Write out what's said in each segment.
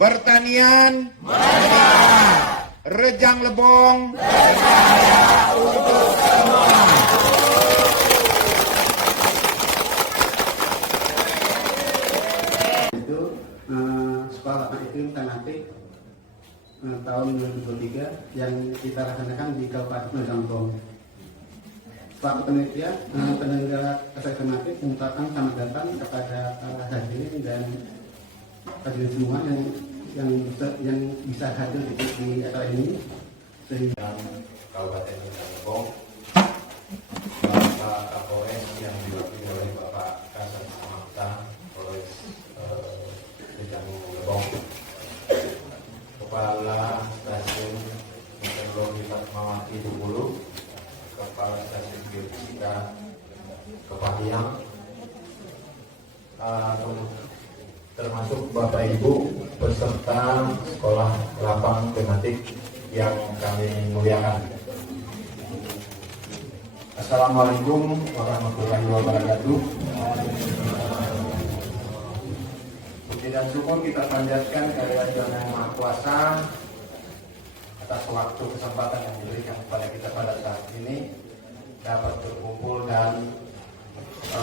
Pertanian Rejang Lebong itu sekolah iklim tematik tahun 2023 yang kita laksanakan di Kabupaten Rejang Lebong. Selaku panitia, penyelenggara acara tematik mengucapkan selamat datang kepada para hadirin dan hadirin semua yang bisa hadir di acara ini. Sehingga Kabupaten Rejang Lebong, Bapak Kapolres yang diwakili oleh Bapak Kasat Samapta Polres Rejang Lebong, Kepala Stasiun Meteorologi Fatmawati Bengkulu, Kepala Stasiun Geofisika Kepahyang, termasuk Bapak Ibu peserta sekolah lapang tematik yang kami muliakan. Assalamualaikum warahmatullahi wabarakatuh. Puji dan syukur kita panjatkan kehadirat Yang Maha Kuasa atas waktu kesempatan yang diberikan kepada kita pada saat ini dapat berkumpul dan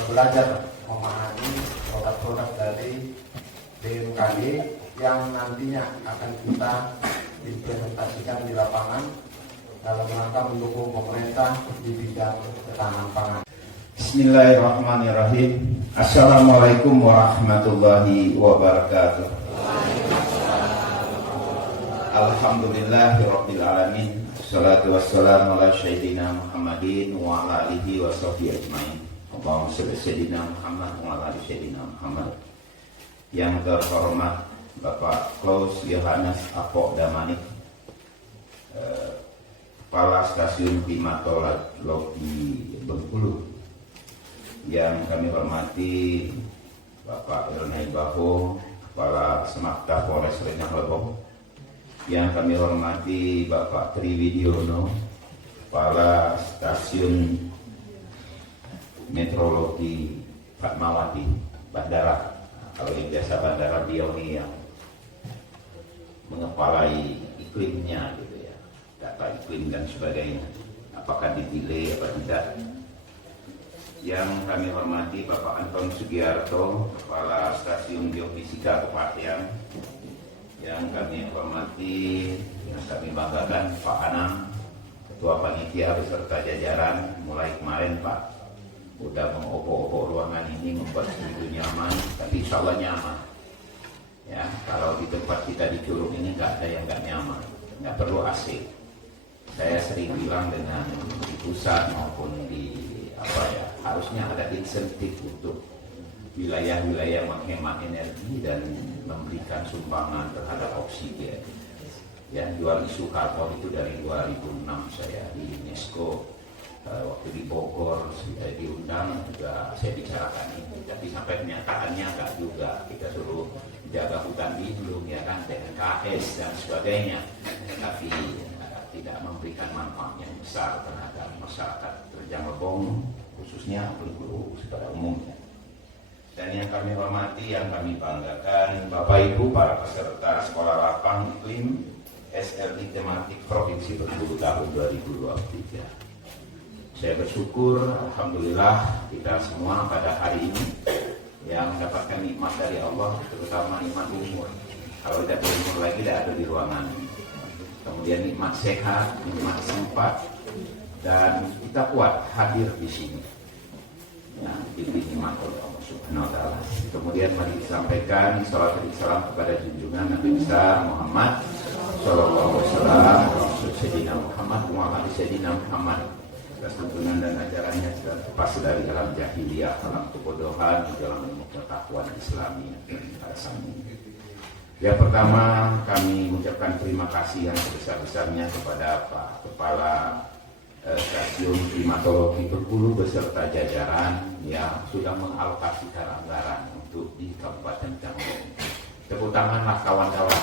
belajar memahami produk-produk dari BMKG yang nantinya akan kita implementasikan di lapangan dalam rangka mendukung pemerintah di bidang ketahanan pangan. Bismillahirrahmanirrahim. Assalamualaikum warahmatullahi wabarakatuh. Alhamdulillahirabbil alamin. Wassalatu wassalamu ala sayyidina Muhammadin wa ala alihi wa sahbihi ajmain. Allahumma shalli ala sayyidina Muhammad wa ala ali sayyidina Muhammad. Yang terhormat Bapak Klaus Yohanes Apok Damanik, Kepala Stasiun Klimatologi Bengkulu. Yang kami hormati Bapak Ernai Baho, Kepala Samapta Polres Rejang Lebong. Yang kami hormati Bapak Triwidiono, Kepala Stasiun Meteorologi Fatmawati Bandara. Kalau yang biasa bandara dia ini yang mengepalai iklimnya gitu ya, data iklim dan sebagainya, apakah di-delay apa tidak. Yang kami hormati Bapak Anton Sugiarto, Kepala Stasiun Geofisika Kepahyang. Yang kami hormati, yang kami banggakan Pak Anang, Ketua Panitia beserta jajaran. Mulai kemarin Pak udah mengobok-obok ruangan ini, membuat studio nyaman, tapi insya Allah nyaman. Ya, kalau di tempat kita di Curug ini nggak ada yang nggak nyaman, nggak perlu AC. Saya sering bilang dengan di pusat maupun di harusnya ada insentif untuk wilayah-wilayah menghemat energi dan memberikan sumbangan terhadap oksigen. Ya, jual isu karbon itu dari 2006 saya di UNESCO. Waktu di Bogor saya diundang juga saya bicarakan ini, tapi sampai kenyataannya enggak juga. Kita suruh jaga hutan lindung ya kan, TNKS dan sebagainya, tapi tidak memberikan manfaat yang besar terhadap masyarakat Rejang Lebong, khususnya Bengkulu secara umumnya. Dan yang kami hormati, yang kami banggakan Bapak Ibu para peserta sekolah lapang iklim SLI tematik Provinsi Bengkulu tahun 2023. Saya bersyukur, alhamdulillah kita semua pada hari ini yang mendapatkan nikmat dari Allah, terutama nikmat umur. Kalau tidak berumur lagi tidak ada di ruangan. Kemudian nikmat sehat, nikmat sempat, dan kita kuat hadir di sini. Ya, diberi nikmat oleh Allah Subhanahu Wa Taala. Kemudian mari disampaikan salat dan salam kepada junjungan Nabi besar Muhammad Sallallahu Alaihi Wasallam, Sayyidina Muhammad wa ali Sayyidina Muhammad. Atas tuntunan dan ajarannya lepas dari alam jahiliyah, alam kebodohan, dalam ilmu pengetahuan Islami. Yang pertama, kami mengucapkan terima kasih yang sebesar-besarnya kepada Pak Kepala Stasiun Klimatologi Bengkulu beserta jajaran yang sudah mengalokasikan anggaran untuk di Kabupaten Rejang Lebong. Tepuk tanganlah kawan-kawan.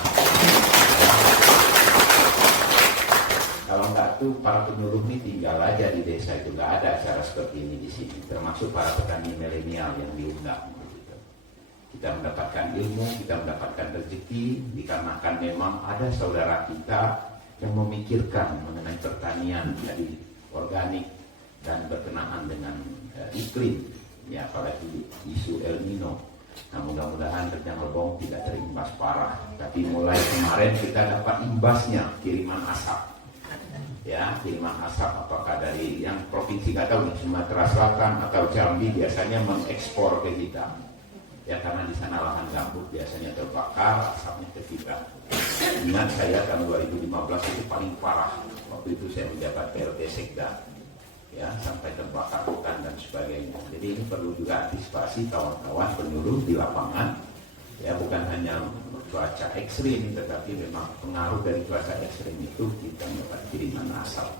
Kalau enggak tuh para penyuluh ini tinggal aja di desa, itu enggak ada acara seperti ini di sini, termasuk para petani milenial yang diundang. Gitu. kita mendapatkan ilmu, kita mendapatkan rezeki, dikarenakan memang ada saudara kita yang memikirkan mengenai pertanian jadi organik dan berkenaan dengan iklim, ya apalagi isu El Nino. Nah, mudah-mudahan Rejang Lebong tidak terimbas parah, tapi mulai kemarin kita dapat imbasnya kiriman asap. Ya, kiriman asap apakah dari yang provinsi nggak tahu nih, Sumatera Selatan atau Jambi biasanya mengekspor ke kita. Ya karena di sana lahan gambut biasanya terbakar, asapnya ke kita. Ingat saya tahun 2015 itu paling parah. Waktu itu saya menjabat PLT Sekda, ya sampai terbakar hutan dan sebagainya. Jadi ini perlu juga antisipasi kawan-kawan penyuluh di lapangan. Ya bukan hanya cuaca ekstrim, tetapi memang pengaruh dari cuaca ekstrim itu kita mendapat kiriman asap.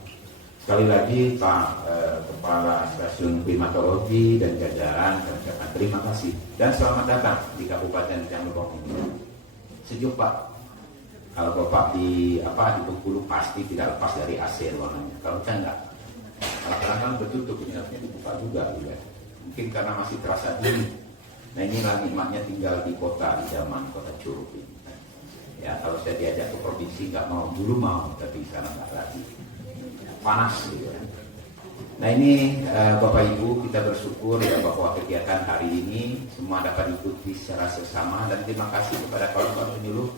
Sekali lagi Pak Kepala Stasiun Klimatologi dan jajaran, kami ucapkan terima kasih dan selamat datang di Kabupaten Rejang Lebong ini. Sejuk Pak. Kalau Bapak di Bengkulu pasti tidak lepas dari AC ruangannya. Kalau saya enggak. Kadang-kadang kan bertutup, ini harusnya dibuka juga. Ya. Mungkin karena masih terasa dingin. Nah inilah nikmatnya tinggal di kota idaman, kota Curug ini. Ya kalau saya diajak ke provinsi nggak mau, dulu mau, tapi sekarang nggak lagi. Panas gitu ya. Nah ini Bapak Ibu, kita bersyukur ya bahwa kegiatan hari ini semua dapat diikuti secara sesama, dan terima kasih kepada kawan-kawan penyuluh.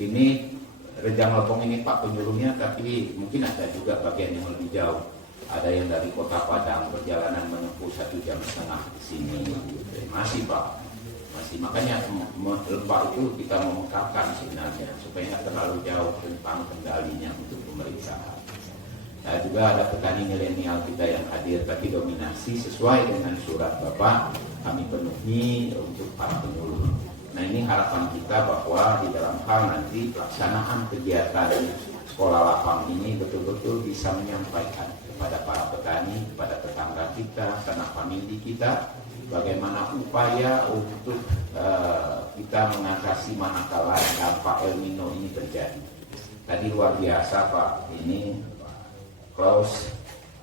Ini Rejang Lebong ini Pak penyuluhnya, tapi mungkin ada juga bagian yang lebih jauh. Ada yang dari Kota Padang perjalanan menempuh 1,5 jam ke sini. Masih Pak, masih. Makanya Lebak itu kita memekapkan sebenarnya supaya nggak terlalu jauh tentang kendalinya untuk pemeriksaan. Nah, juga ada petani milenial kita yang hadir, tapi dominasi sesuai dengan surat Bapak kami penuhi untuk para penyuluh. Nah ini harapan kita bahwa di dalam hal nanti pelaksanaan kegiatan sekolah lapang ini betul-betul bisa menyampaikan kepada para petani, kepada tetangga kita, sanak famili kita, bagaimana upaya untuk kita mengatasi manakala dampak El Nino ini terjadi. Tadi luar biasa Pak, ini Klaus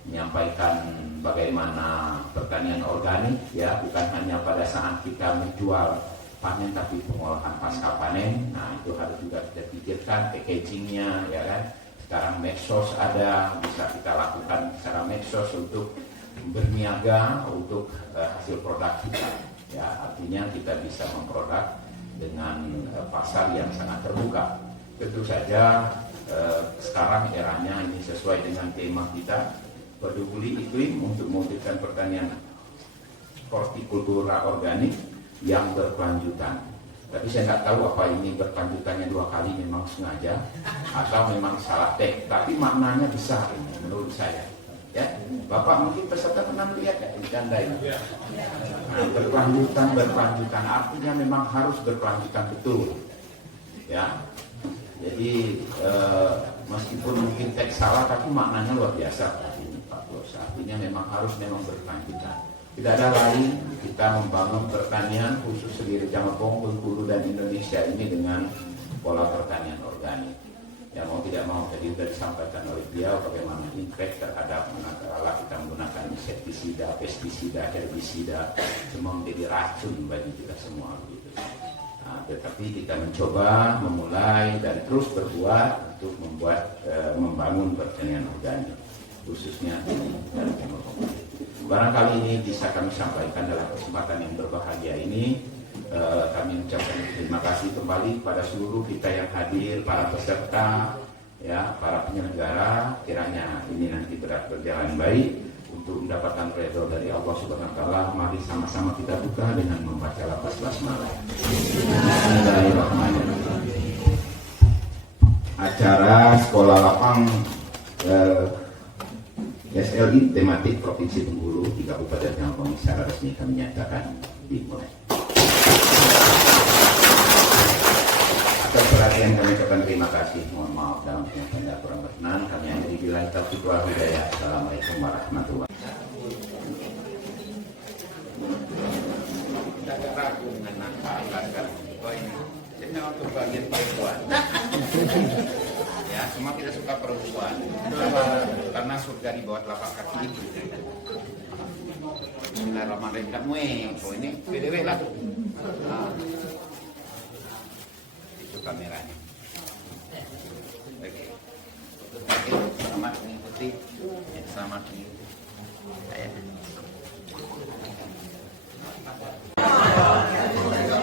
menyampaikan bagaimana pertanian organik, ya bukan hanya pada saat kita menjual panen tapi pengolahan pasca panen. Nah itu harus juga kita pikirkan packagingnya, ya kan. Sekarang medsos ada, bisa kita lakukan secara medsos untuk berniaga untuk hasil produk kita. Ya artinya kita bisa memproduk dengan pasar yang sangat terbuka. Tentu saja sekarang eranya ini sesuai dengan tema kita, peduli iklim untuk mewujudkan pertanian hortikultura organik yang berkelanjutan. Tapi saya nggak tahu apa ini berkelanjutannya 2 kali memang sengaja atau memang salah teks. Tapi maknanya besar ini menurut saya. Ya, Bapak mungkin peserta pernah lihat ya canda ini. Nah, berkelanjutan artinya memang harus berkelanjutan betul. Ya. Jadi meskipun mungkin teks salah, tapi maknanya luar biasa ini Pak Bos. Artinya memang harus berkelanjutan. Tidak ada lain kita membangun pertanian khusus di Rejang Lebong, Bengkulu dan Indonesia ini dengan pola pertanian organik. Ya mau tidak mau tadi sudah disampaikan oleh beliau bagaimana impact terhadap manakala kita menggunakan insektisida, pestisida, herbisida, semua menjadi racun bagi kita semua gitu. Nah, tetapi kita mencoba memulai dan terus berbuat untuk membangun pertanian organik khususnya di dalam Lebong. Barangkali ini bisa kami sampaikan dalam kesempatan yang berbahagia ini. Kami ucapkan terima kasih kembali kepada seluruh kita yang hadir, para peserta, ya, para penyelenggara. Kiranya ini nanti berjalan baik untuk mendapatkan ridho dari Allah Subhanahu wa taala. Mari sama-sama kita buka dengan membaca lafaz basmalah. Bismillahirrahmanirrahim. Acara sekolah lapang SLI tematik Provinsi Bengkulu di Kabupaten Rejang Lebong secara resmi kami nyatakan dimulai. Atas perhatian kami ucapkan terima kasih. Mohon maaf dalam penyampaian kurang berkenan. Kami akhiri billahi taufiq wal hidayah. Assalamualaikum warahmatullahi wabarakatuh. Kita agak ragu dengan angka ini. Jadi untuk bagian perempuan. Ya, semua kita suka perempuan. Karena surga di bawah telapak kaki itu. Bismillahirrahmanirrahim. Kamu ini PDW lah. kameranya. Oke. Selamat mengikuti. Selamat mengikuti.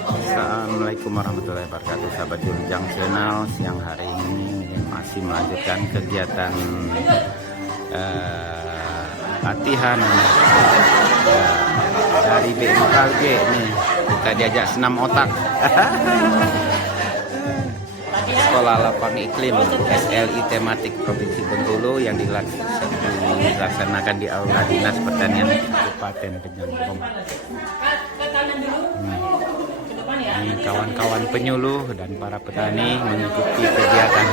Assalamualaikum warahmatullahi wabarakatuh, sahabat Julujang Channel. Siang hari ini masih melanjutkan kegiatan latihan dari BMKG nih. Kita diajak senam otak. Sekolah Lapang Iklim SLI Tematik Provinsi Bengkulu yang dilaksanakan di Aula Dinas Pertanian Kabupaten Penyangkong. Ini kawan-kawan penyuluh dan para petani mengikuti kegiatan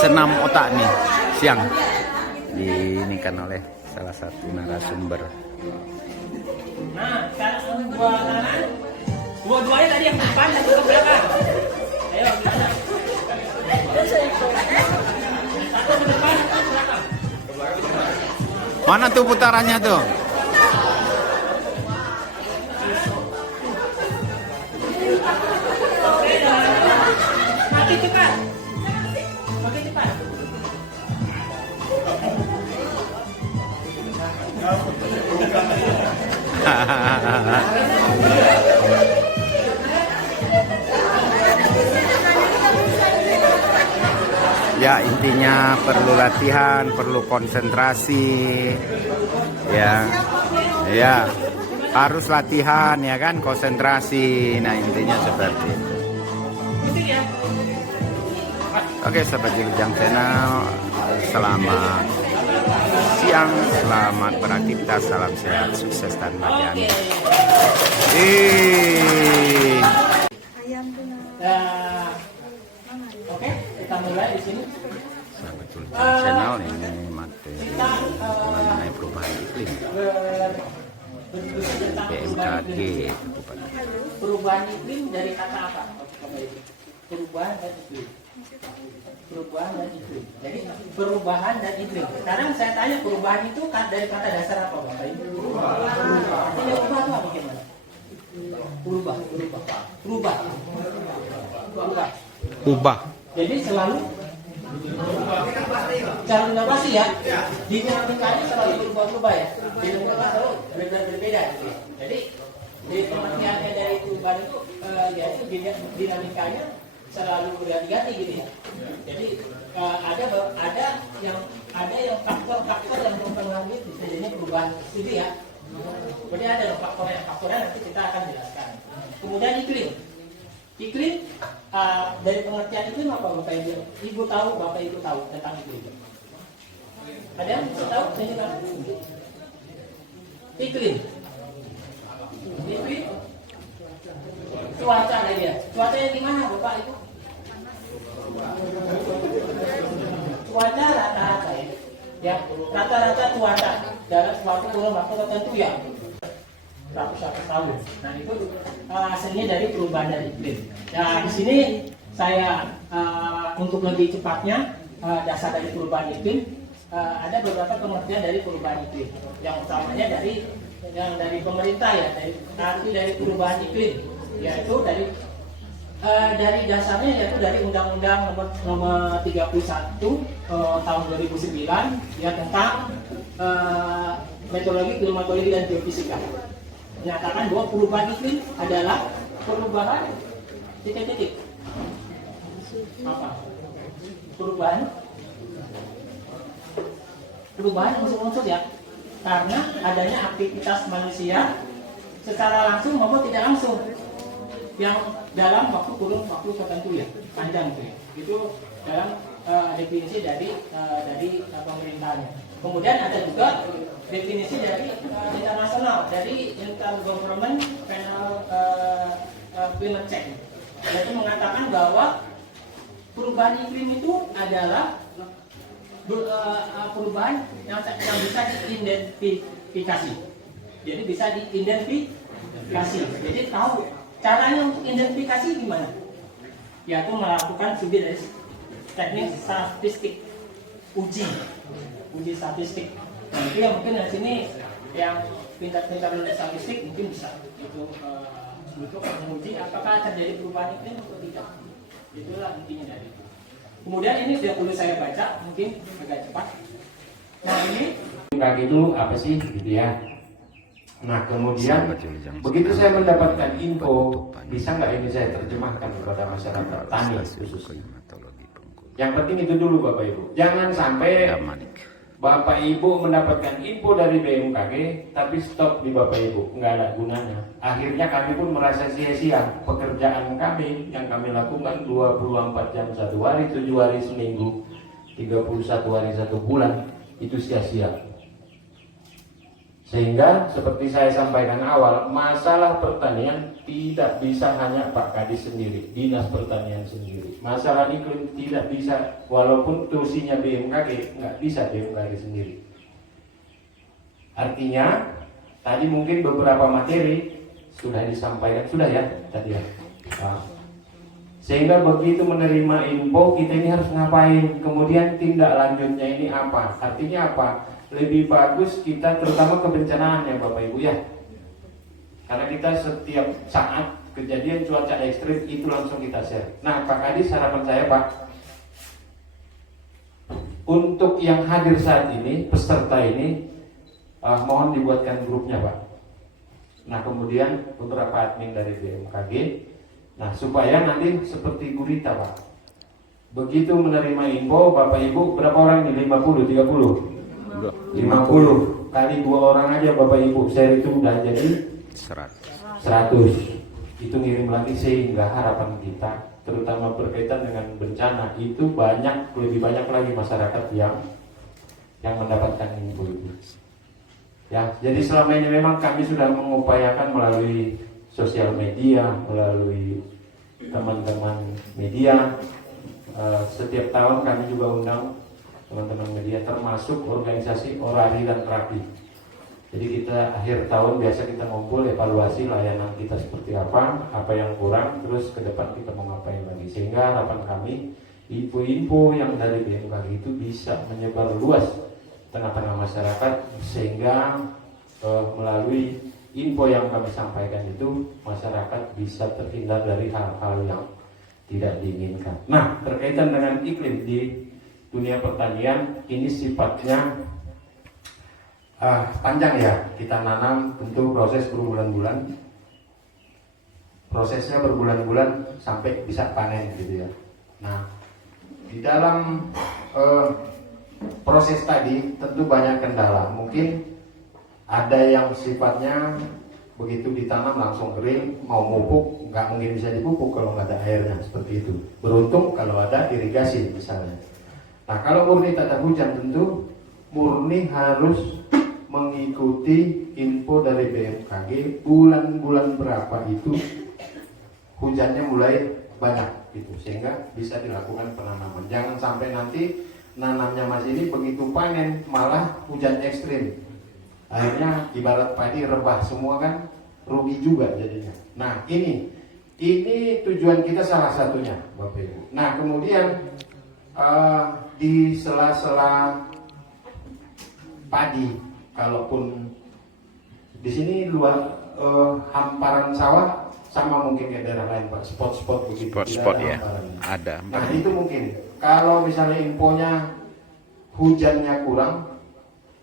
senam otak nih siang, diinikan oleh salah satu narasumber. Nah, sekarang dua kanan, dua-duanya tadi yang depan dan ke belakang. Ayo, gimana? Satu ke depan, satu ke belakang. Mana tuh putarannya tuh? Makin cepat. Makin cepat. Ya, intinya perlu latihan, perlu konsentrasi. Ya, harus latihan ya kan, konsentrasi. Nah, intinya seperti itu. Oke, sahabat Julujang Channel, selamat siang, selamat beraktivitas, salam sehat, sukses dan bahagia. Oke, kita mulai di sini. Sahabat Julujang Channel, ini materi mengenai perubahan iklim BMKG Kabupaten. Perubahan iklim dari kata apa? Perubahan dan iklim. Perubahan dan iklim. Jadi perubahan dan iklim. Sekarang saya tanya, perubahan itu dari kata dasar apa, Bapak Ibu? Artinya berubah itu apa gimana? Berubah. Jadi selalu cara inovasi ya. Dinamikanya selalu berubah-ubah ya. Dinamikanya selalu berbeda-berbeda. Jadi di pengertiannya dari perubahan itu yaitu dinamikanya selalu berganti-ganti gitu ya. Jadi ada yang faktor-faktor yang mempengaruhi terjadinya perubahan itu ya. Jadi ada faktornya nanti kita akan jelaskan. Kemudian iklim dari pengertian iklim apa Bapak Ibu? Ibu tahu, Bapak Ibu tahu tentang iklim? Ada yang bisa tahu? Iklim cuaca ada dia. Cuaca yang di mana Bapak Ibu? Cuaca rata-rata ya. Ya, rata-rata cuaca dalam suatu kurun waktu tertentu ya. Ratus tahun. Nah, itu hasilnya dari perubahan dari iklim. Nah, di sini saya untuk lebih cepatnya dasar dari perubahan iklim ada beberapa pengertian dari perubahan iklim. Yang utamanya dari pemerintah ya, dari perubahan iklim, yaitu dari dasarnya yaitu dari Undang-Undang nomor 31 tahun 2009 ya tentang meteorologi, klimatologi dan geofisika. Menyatakan bahwa perubahan iklim adalah perubahan titik-titik. Apa? Perubahan unsur-unsur ya. Karena adanya aktivitas manusia secara langsung maupun tidak langsung yang dalam kurun waktu tertentu ya, panjang itu ya. Itu dalam definisi dari pemerintahnya. Kemudian ada juga definisi dari internasional, dari Intergovernment Panel Climate Change, yaitu mengatakan bahwa perubahan iklim itu adalah perubahan yang bisa diidentifikasi. Jadi bisa diidentifikasi. Jadi tahu caranya untuk identifikasi gimana? Yaitu melakukan studi dari teknik statistik, uji statistik. Nah, itu yang mungkin di sini yang pintar-pintar belajar statistik mungkin bisa itu untuk menguji apakah terjadi perubahan iklim atau tidak. Itulah intinya dari itu. Kemudian ini sudah perlu saya baca, mungkin agak cepat. Nah ini kaki itu apa sih gitu ya. Nah kemudian begitu saya mendapatkan info, bisa nggak ini saya terjemahkan kepada masyarakat tani khususnya. Yang penting itu dulu Bapak Ibu. Jangan sampai Bapak Ibu mendapatkan info dari BMKG tapi stop di Bapak Ibu, nggak ada gunanya. Akhirnya kami pun merasa sia-sia pekerjaan kami yang kami lakukan 24 jam 1 hari, 7 hari seminggu, 31 hari 1 bulan itu sia-sia. Sehingga seperti saya sampaikan awal, masalah pertanian tidak bisa hanya Pak Kadis sendiri, Dinas Pertanian sendiri. Masalah iklim tidak bisa, walaupun tusinya BMKG, nggak bisa BMKG sendiri. Artinya, tadi mungkin beberapa materi sudah disampaikan, sudah ya tadi ya. Nah, sehingga begitu menerima info, kita ini harus ngapain, kemudian tindak lanjutnya ini apa. Artinya apa? Lebih bagus kita terutama kebencanaan ya Bapak Ibu ya, karena kita setiap saat kejadian cuaca ekstrim itu langsung kita share. Nah Pak Kadis, harapan saya Pak, untuk yang hadir saat ini, peserta ini mohon dibuatkan grupnya Pak. Nah kemudian beberapa admin dari BMKG, nah supaya nanti seperti gurita Pak, begitu menerima info Bapak Ibu, berapa orang ini? 50, 30? 50 kali 2 orang aja Bapak Ibu share itu udah jadi 100. Itu ngirim lagi, sehingga harapan kita terutama berkaitan dengan bencana itu lebih banyak lagi masyarakat yang mendapatkan info itu. Ya, jadi selama ini memang kami sudah mengupayakan melalui sosial media, melalui teman-teman media. Setiap tahun kami juga undang teman-teman media, termasuk organisasi Orari dan Rapi. Jadi kita akhir tahun biasa kita ngumpul evaluasi layanan kita seperti apa yang kurang, terus ke depan kita mau ngapain lagi. Sehingga harapan kami info-info yang dari BMKG itu bisa menyebar luas tengah-tengah masyarakat, sehingga melalui info yang kami sampaikan itu masyarakat bisa terhindar dari hal-hal yang tidak diinginkan. Nah, berkaitan dengan iklim di dunia pertanian ini sifatnya panjang ya. Kita nanam tentu proses berbulan-bulan, prosesnya berbulan-bulan sampai bisa panen gitu ya. Nah di dalam proses tadi tentu banyak kendala. Mungkin ada yang sifatnya begitu ditanam langsung kering, mau pupuk nggak mungkin bisa dipupuk kalau nggak ada airnya, seperti itu. Beruntung kalau ada irigasi misalnya. Nah kalau murni tata hujan tentu murni harus mengikuti info dari BMKG bulan-bulan berapa itu hujannya mulai banyak gitu, sehingga bisa dilakukan penanaman. Jangan sampai nanti nanamnya masih ini, begitu panen malah hujan ekstrim, akhirnya ibarat padi rebah semua kan, rugi juga jadinya. Nah ini tujuan kita salah satunya Bapak Ibu. Nah kemudian di sela-sela padi, kalaupun di sini luar hamparan sawah sama mungkin kayak daerah lain Pak, spot-spot begitu. Spot ya, ada. Nah itu mungkin kalau misalnya infonya hujannya kurang,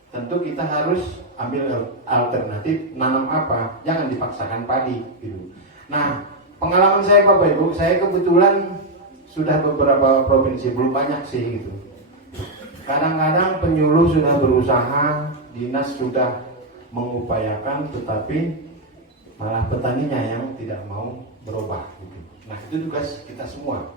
tentu kita harus ambil alternatif nanam apa, jangan dipaksakan padi gitu. Nah pengalaman saya Bapak Ibu, saya kebetulan sudah beberapa provinsi, belum banyak sih gitu. Kadang-kadang penyuluh sudah berusaha, dinas sudah mengupayakan, tetapi malah petaninya yang tidak mau berubah gitu. Nah itu tugas kita semua,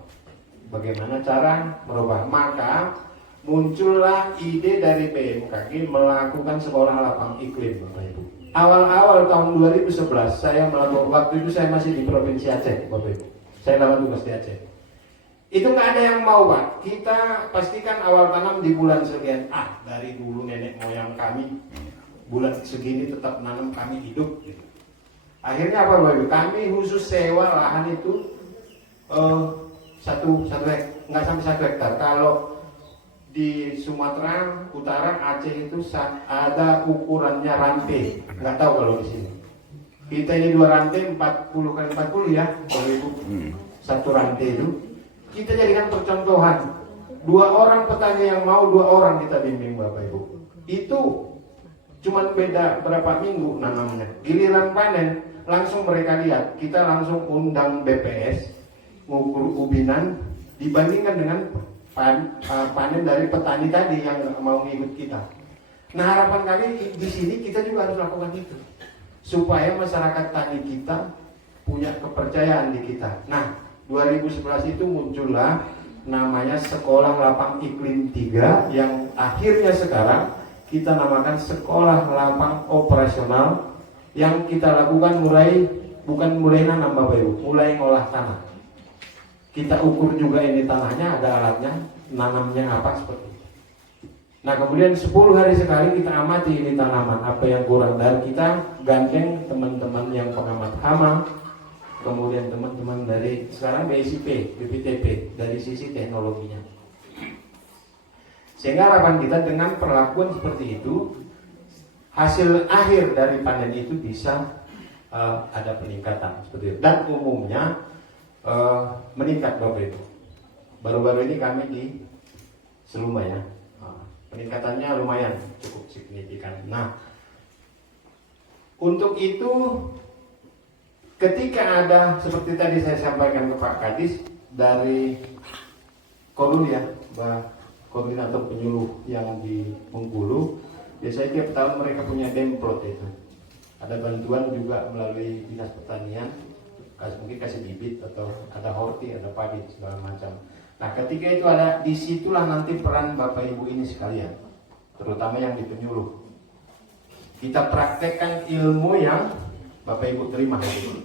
bagaimana cara merubah. Maka muncullah ide dari BMKG melakukan sekolah lapang iklim Bapak Ibu. Awal-awal tahun 2011 saya melakukan, waktu itu saya masih di Provinsi Aceh Bapak Ibu, saya lakukan tugas di Aceh. Itu nggak ada yang mau Pak, kita pastikan awal tanam di bulan sekian. Dari dulu nenek moyang kami bulan segini tetap nanam, kami hidup gitu. Akhirnya apa Bapak? Kami khusus sewa lahan itu satu hektar, nggak sampai 1 hektar. Kalau di Sumatera Utara, Aceh itu ada ukurannya rantai, nggak tahu kalau di sini. Kita ini 2 rantai 40 kali 40 ya Bapak Ibu. Satu rantai itu kita jadikan percontohan. 2 orang petani yang mau, 2 orang kita bimbing Bapak Ibu. Itu cuman beda berapa minggu nanamnya. Giliran panen langsung mereka lihat. Kita langsung undang BPS, ngukur ubinan, dibandingkan dengan panen dari petani tadi yang mau ngikut kita. Nah, harapan kami di sini kita juga harus lakukan itu, supaya masyarakat tani kita punya kepercayaan di kita. Nah, 2011 itu muncullah namanya Sekolah Lapang Iklim 3 yang akhirnya sekarang kita namakan Sekolah Lapang Operasional, yang kita lakukan bukan mulai nanam Bapak Ibu, mulai ngolah tanah. Kita ukur juga ini tanahnya, ada alatnya, nanamnya apa seperti itu. Nah, kemudian 10 hari sekali kita amati ini tanaman, apa yang kurang, dan kita gandeng teman-teman yang pengamat hama, kemudian teman-teman dari sekarang BSIP, BPTP dari sisi teknologinya. Sehingga harapan kita dengan perlakuan seperti itu, hasil akhir dari panen itu bisa ada peningkatan seperti itu. Dan umumnya meningkat Bapak Ibu. Baru-baru ini kami di Seluma ya, peningkatannya lumayan cukup signifikan. Nah, untuk itu ketika ada seperti tadi saya sampaikan ke Pak Kadis dari Kodul ya, koordinator penyuluh yang di Bengkulu, biasanya tiap tahun mereka punya demplot itu. Ada bantuan juga melalui Dinas Pertanian, mungkin kasih bibit atau ada horti, ada padi segala macam. Nah, ketika itu ada, disitulah nanti peran Bapak Ibu ini sekalian, terutama yang di penyuluh. Kita praktekkan ilmu yang Bapak Ibu terima itu.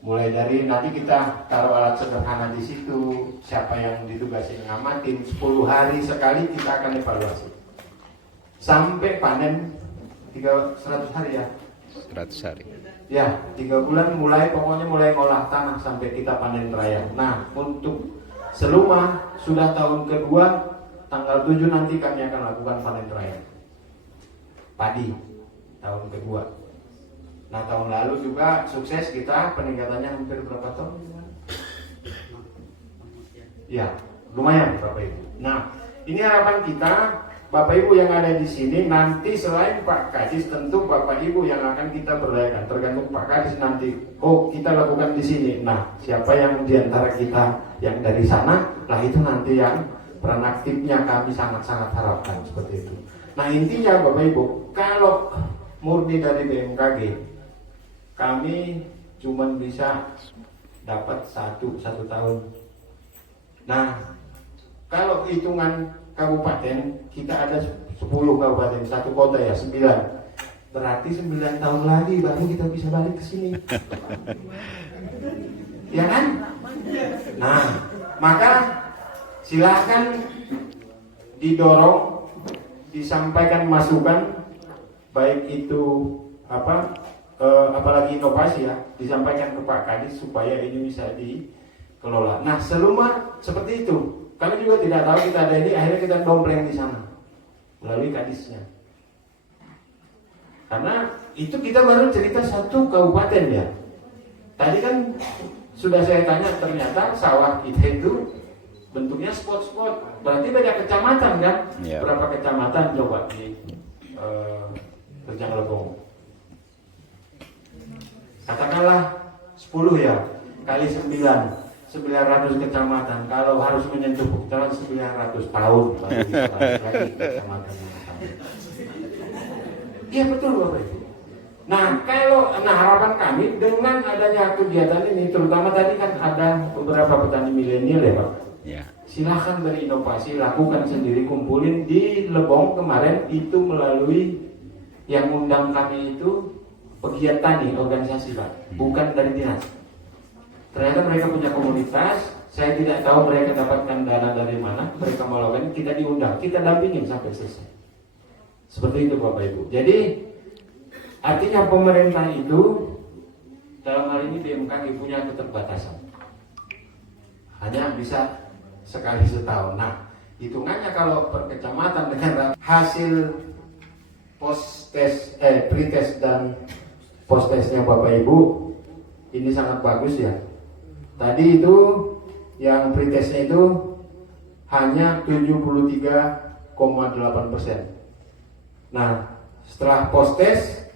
Mulai dari nanti kita taruh alat sederhana di situ, siapa yang ditugasi ngamatin, 10 hari sekali kita akan evaluasi. Sampai panen 100 hari ya. 100 hari. Ya, 3 bulan pokoknya mulai ngolah tanah sampai kita panen raya. Nah, untuk Seluma sudah tahun kedua, tanggal 7 nanti kami akan lakukan panen raya padi tahun kedua. Nah, tahun lalu juga sukses kita, peningkatannya hampir berapa ton? Ya, lumayan Bapak Ibu. Nah, ini harapan kita Bapak Ibu yang ada di sini, nanti selain Pak Kadis, tentu Bapak Ibu yang akan kita berdayakan. Tergantung Pak Kadis nanti, kita lakukan di sini. Nah, siapa yang di antara kita yang dari sana, lah itu nanti yang peran aktifnya kami sangat-sangat harapkan seperti itu. Nah, intinya Bapak Ibu, kalau murni dari BMKG, kami cuma bisa dapat satu tahun. Nah, kalau hitungan kabupaten, kita ada 10 kabupaten, 1 kota ya, 9. Berarti 9 tahun lagi baru kita bisa balik ke sini. Ya kan? Nah, maka silahkan didorong, disampaikan masukan, baik itu apalagi inovasi ya, disampaikan ke Pak Kadis supaya ini bisa dikelola. Nah, Seluma seperti itu. Kami juga tidak tahu kita ada ini, akhirnya kita dompleng di sana melalui Kadisnya. Karena itu kita baru cerita 1 kabupaten ya. Tadi kan sudah saya tanya, ternyata sawah kita itu bentuknya spot-spot. Berarti beda kecamatan kan? Ya. Berapa kecamatan coba di Rejang Lebong? Katakanlah 10 ya, kali 9. 900 kecamatan. Kalau harus menyentuh kecamatan 900 tahun baru bisa lagi kecamatan yang sama. Iya betul Bapak Ibu. Nah, harapan kami dengan adanya kegiatan ini, terutama tadi kan ada beberapa petani milenial ya Pak. Ya. Silahkan berinovasi, lakukan sendiri, kumpulin di Lebong kemarin itu melalui yang undang kami itu pegiat tani organisasi Pak, bukan dari dinas. Ternyata mereka punya komunitas, saya tidak tahu mereka dapatkan dana dari mana, mereka melakukan, kita diundang, kita dampingin sampai selesai. Seperti itu Bapak Ibu. Jadi artinya pemerintah itu dalam hal ini BMKG punya keterbatasan, hanya bisa sekali setahun. Nah, hitungannya kalau per kecamatan dengan hasil pretest dan post testnya Bapak Ibu ini sangat bagus ya. Tadi itu yang pretestnya itu hanya 73,8%. Nah, setelah post test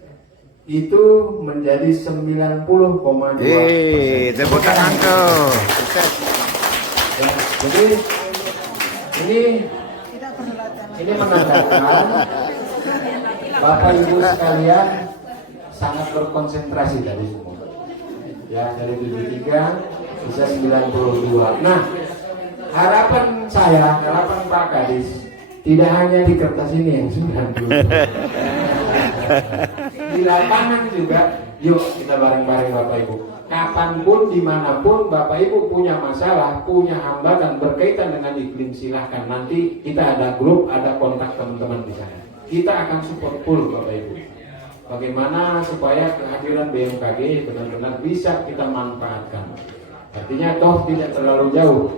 itu menjadi 90,2%. Tepuk tangan tuh. Ya, jadi ini menandakan Bapak Ibu sekalian sangat berkonsentrasi tadi semua. Ya, dari 73 bisa 92. Nah, harapan Pak Kadis tidak hanya di kertas ini yang 90. Di lapangan juga, yuk kita bareng-bareng Bapak Ibu. Kapanpun, dimanapun Bapak Ibu punya masalah, punya hambatan berkaitan dengan iklim, silahkan. Nanti kita ada grup, ada kontak teman-teman di sana. Kita akan support full Bapak Ibu. Bagaimana supaya kehadiran BMKG benar-benar bisa kita manfaatkan. Artinya toh tidak terlalu jauh.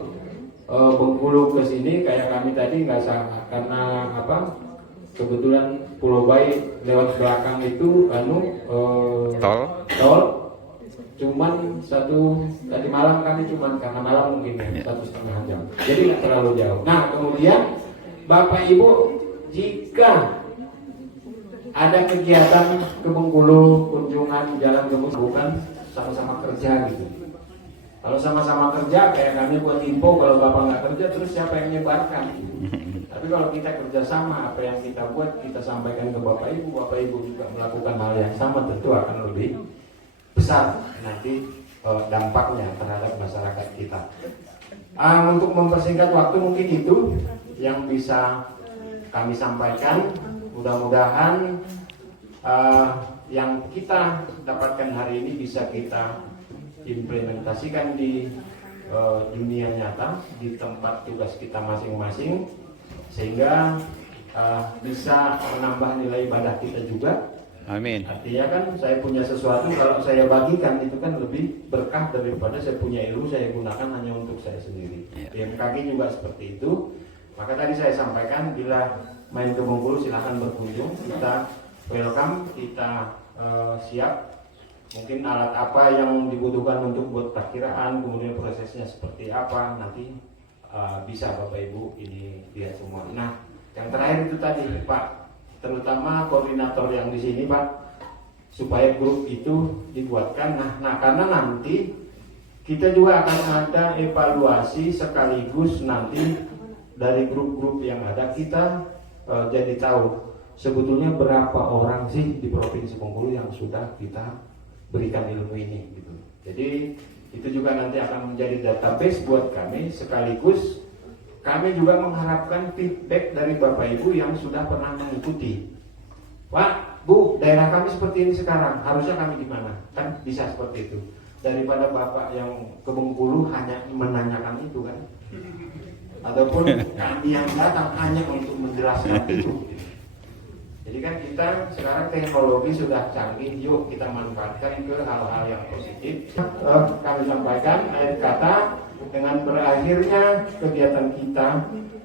Bengkulu ke sini kayak kami tadi nggak salah karena apa? Kebetulan Pulau Bayi lewat belakang itu tol. Cuman tadi malam kami cuman karena malam mungkin ya, 1,5 jam. Jadi nggak terlalu jauh. Nah kemudian Bapak Ibu jika ada kegiatan ke Bengkulu, kunjungan jalan ke Bengkulu, bukan sama-sama kerja gitu. Kalau sama-sama kerja kayak kami buat info, kalau Bapak nggak kerja terus siapa yang menyebarkan? Tapi kalau kita kerjasama, apa yang kita buat kita sampaikan ke Bapak Ibu juga melakukan hal yang sama, tentu akan lebih besar nanti dampaknya terhadap masyarakat kita. Untuk mempersingkat waktu mungkin itu yang bisa kami sampaikan. Mudah-mudahan yang kita dapatkan hari ini bisa kita implementasikan di dunia nyata, di tempat tugas kita masing-masing, sehingga bisa menambah nilai ibadah kita juga. Amin. Artinya kan saya punya sesuatu, kalau saya bagikan itu kan lebih berkah daripada saya punya ilmu saya gunakan hanya untuk saya sendiri. BMKG juga seperti itu. Maka tadi saya sampaikan bila main ke Bengkulu silahkan berkunjung, kita welcome, kita siap. Mungkin alat apa yang dibutuhkan untuk buat perkiraan, kemudian prosesnya seperti apa, nanti bisa Bapak Ibu ini lihat semua. Nah, yang terakhir itu tadi Pak, terutama koordinator yang di sini Pak, supaya grup itu dibuatkan. Nah karena nanti kita juga akan ada evaluasi sekaligus nanti dari grup-grup yang ada kita jadi tahu sebetulnya berapa orang sih di Provinsi Bengkulu yang sudah kita berikan ilmu ini gitu. Jadi itu juga nanti akan menjadi database buat kami, sekaligus kami juga mengharapkan feedback dari Bapak Ibu yang sudah pernah mengikuti. Pak, Bu, daerah kami seperti ini sekarang, harusnya kami di mana? Kan bisa seperti itu. Daripada Bapak yang ke Bengkulu hanya menanyakan itu kan. Ataupun kami yang datang hanya untuk menjelaskan itu. Jadi kan kita sekarang teknologi sudah canggih, yuk kita manfaatkan ke hal-hal yang positif. Kami sampaikan akhir kata dengan berakhirnya kegiatan kita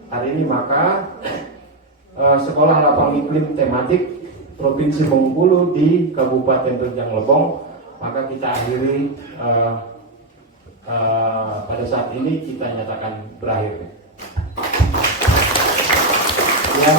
hari ini, maka sekolah lapang iklim tematik Provinsi Bengkulu di Kabupaten Rejang Lebong, maka kita akhiri pada saat ini kita nyatakan berakhir. Dan